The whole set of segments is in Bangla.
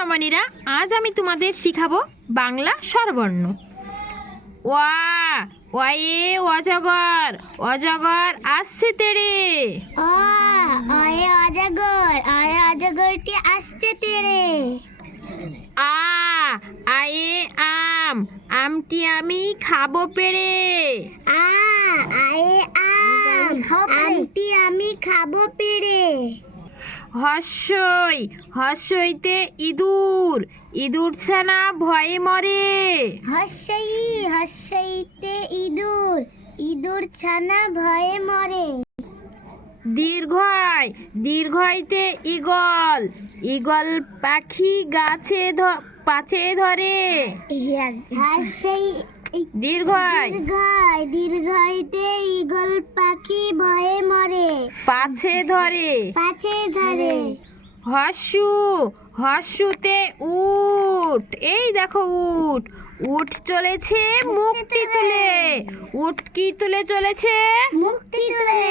সোনামণিরা, আজ আমি তোমাদের শিখাবো বাংলা স্বরবর্ণ। ওয়া ওয়ে অজগর, অজগর আসছে তেড়ে। অয়ে অজগর, অয়ে অজগরটি আসছে তেড়ে। আ আয়ে আম, আমটি আমি খাবো পেড়ে। আয়ে আম, আমটি আমি খাবো পেড়ে। হর্ষই হর্ষইতে ইঁদুর, ইঁদুর ছানা ভয়ে মরে। হর্ষইতে ইঁদুর, ইঁদুর ছানা ভয়ে মরে। দীর্ঘই দীর্ঘইতে ঈগল, ঈগল পাখি গাছে পাছে ধরে। দীর্ঘই দীর্ঘইতে ঈগল পাখি ভয়ে মরে। পাছে ধরে। হর্ষু হর্ষুতে উট, এই দেখো উট, উট চলেছে মুক্তি তুলে। উট কি তুলে চলেছে? মুক্তি তুলে।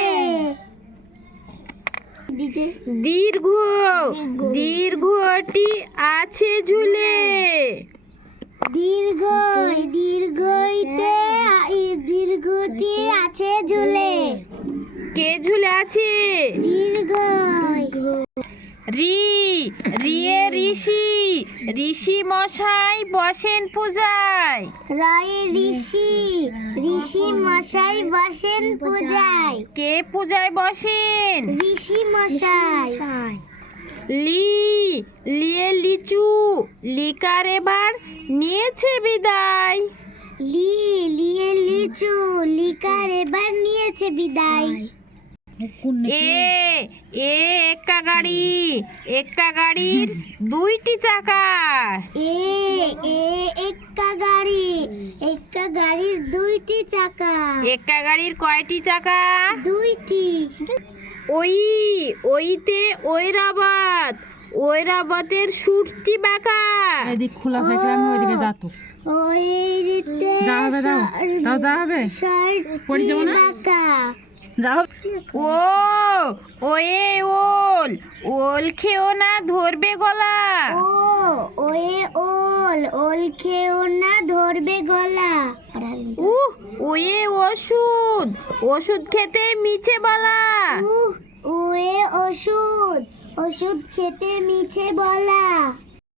দীর্ঘ দীর্ঘটি আছে ঝুলে। দীর্ঘটি আছে ঝুলে। কে ঝুলে আছে? দীর্ঘই। রিয়ে ঋষি, ঋষি মশাই বসেন পূজায়। রয়ে ঋষি মশাই বসেন পূজায়। কে পূজায় বসেন? ঋষি মশাই। লিয়ে লিচু, লিকার এবার নিয়েছে বিদায়। লিয়ে লিচু, লিকার এবার নিয়েছে বিদায়। এক্কা গাড়ি, এক্কা গাড়ির দুইটি চাকা। এক্কা গাড়ির দুইটি চাকা। এক্কা গাড়ির কয়টি চাকা? দুইটি। ওইতে ঐরাবত, ঐরাবতের সুরটি বাঁকা। এদিক খোলা থাকলে আমি ওইদিকে যাতো। ওইতে যাবে বাঁকা। যাও। ওয়ে ওল, ওল খেও না ধরবে গলা। ওল খেও না ধরবে গলা। ওয়ে ওষুধ, ওষুধ খেতে মিছে বলা। ওষুধ খেতে মিছে বলা।